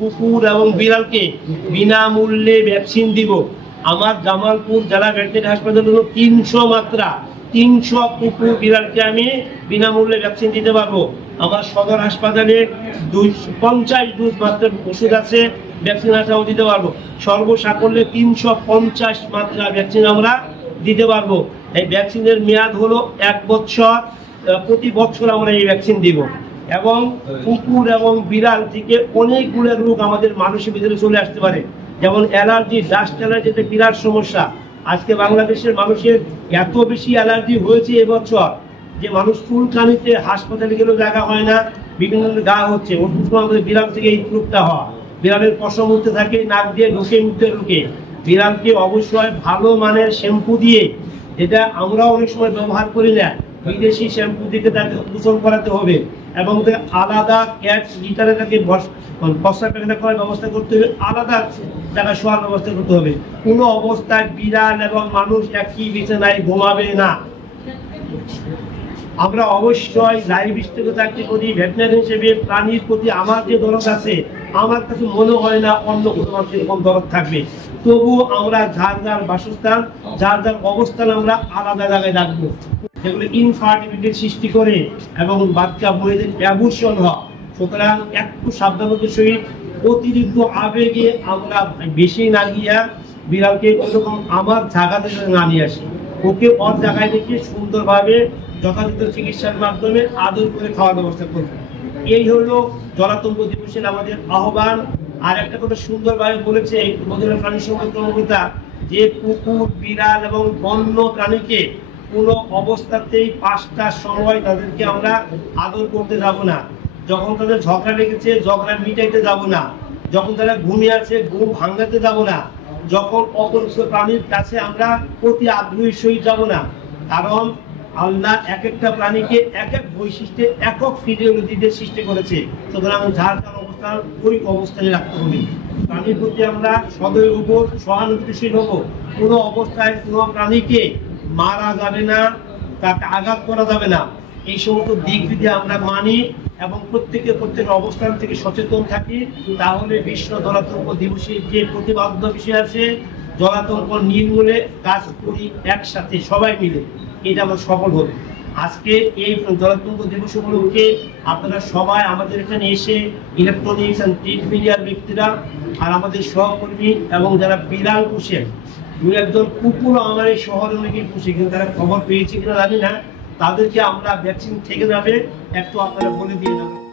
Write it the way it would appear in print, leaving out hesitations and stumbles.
কুকুর এবং বিড়ালকে বিনামূল্যে ভ্যাকসিন দিব। আমার জামালপুর জেলা ভেটেরিনারি হাসপাতাল হলো 300 মাত্রা, 300 কুকুর বিড়ালকে আমি বিনামূল্যে ভ্যাকসিন দিতে পারবো। আমার সদর হাসপাতালে 250 ডোজ মাত্রার ওষুধ আছে, ভ্যাকসিন আছে, আমি দিতে পারবো। সর্বসাকল্যে 350 মাত্রা ভ্যাকসিন আমরা দিতে পারবো। এই ভ্যাকসিনের মেয়াদ হলো 1 বছর, প্রতি বছর আমরা এই ভ্যাকসিন দিব। এবং কুকুর এবং বিড়াল থেকে অনেকগুলো রোগ আমাদের মানুষের ভিতরে চলে আসতে পারে, যেমন অ্যালার্জি, ডাস্ট অ্যালার্জিতে বিরাট সমস্যা। আজকে বাংলাদেশের মানুষের এত বেশি অ্যালার্জি হয়েছে এবছর যে মানুষ চুলকানিতে হাসপাতালে গেলেও জায়গা হয় না, বিভিন্ন গা হচ্ছে। ওষুধ আমাদের বিড়াল থেকে এই রোগটা হয়। বিড়ালের পশম উঠতে থাকে, নাক দিয়ে ঢুকে মুখে ঢুকে। বিড়ালকে অবশ্যই ভালো মানের শ্যাম্পু দিয়ে, যেটা আমরা অনেক সময় ব্যবহার করি না, বিদেশি শ্যাম্পু দিকে তাকে গোসল করাতে হবে এবং আলাদা ক্যাট লিটারে তাকে বস্তা পেখানা করার ব্যবস্থা করতে হবে, আলাদা জায়গায় শোয়ার ব্যবস্থা করতে হবে। কোনো অবস্থায় বিড়াল এবং মানুষ একই বিছানায় ঘুমাবে না। আমরা অবশ্যই লাইভ স্টকে চাকরি করি, ভেটেরিনারি হিসেবে প্রাণীর প্রতি আমার যে দরদ আছে, আমার কাছে মনে হয় না অন্য কোনো মানুষের এরকম দরদ থাকবে। তবুও আমরা যার যার বাসস্থান, যার যার অবস্থান আমরা আলাদা জায়গায় রাখবো, যেগুলো ইনফার্টিলিটির সৃষ্টি করে এবং বাচ্চা বইদের অ্যাবর্শন হয়। সুতরাং একটু সাবধানতার সহিত, অতিরিক্ত আবেগে আমরা বেশি না গিয়া বিড়ালকে ওরকম আমার জায়গাতে না নিয়ে আসি, ওকে ওর জায়গায় রেখে সুন্দরভাবে যথাযথ চিকিৎসার মাধ্যমে আদর করে খাওয়ার ব্যবস্থা করবো। এই হলো জলাতঙ্ক দিবসের আমাদের আহ্বান। আর একটা কথা সুন্দরভাবে বলেছে মহিলা প্রাণী সম্পদ কর্মকর্তা, যে কুকুর, বিড়াল এবং বন্য প্রাণীকে কোনো অবস্থাতেই 5টার সময় তাদেরকে আমরা আদর করতে যাব না। যখন তাদের ঝগড়া লেগেছে, ঝগড়া মিটাইতে যাব না। যখন তারা ঘুমিয়ে আছে, ঘুম ভাঙাতে যাব না। যখন অপরিচিত প্রাণীর কাছে আমরা অতি আগ্রহীর সহিত যাব না। কারণ আল্লাহ এক একটা প্রাণীকে এক এক বৈশিষ্ট্যে একক ফিজিওলজিতে সৃষ্টি করেছে। সুতরাং যার যার অবস্থান ওই অবস্থানে রাখতে হবে। প্রাণীর প্রতি আমরা সদয় হব, সহানুভূতিশীল হব। কোনো অবস্থায় কোনো প্রাণীকে মারা যাবে না, তাকে আঘাত করা যাবে না। এই সমস্ত দিক যদি আমরা মানি এবং প্রত্যেক অবস্থান থেকে সচেতন থাকি, তাহলে বিশ্ব জলাতঙ্ক দিবসের যে প্রতিপাদ্য বিষয় আছে, জলাতঙ্ক নির্মূলে কাজ করি একসাথে সবাই মিলে, এটা আমরা সফল হবে। আজকে এই জলাতঙ্ক দিবস উপলক্ষে আপনারা সবাই আমাদের এখানে এসে ইলেকট্রনিক্স অ্যান্ড প্রিন্ট মিডিয়ার ব্যক্তিরা আর আমাদের সহকর্মী এবং যারা বিড়াল পুষে, 2-1 কুকুরও আমার এই শহরে অনেকে পুষে, কিন্তু তারা খবর পেয়েছে কিনা জানি না, তাদেরকে আমরা ভ্যাকসিন থেকে যাবে একটু আপনারা বলে দিয়ে যাবেন।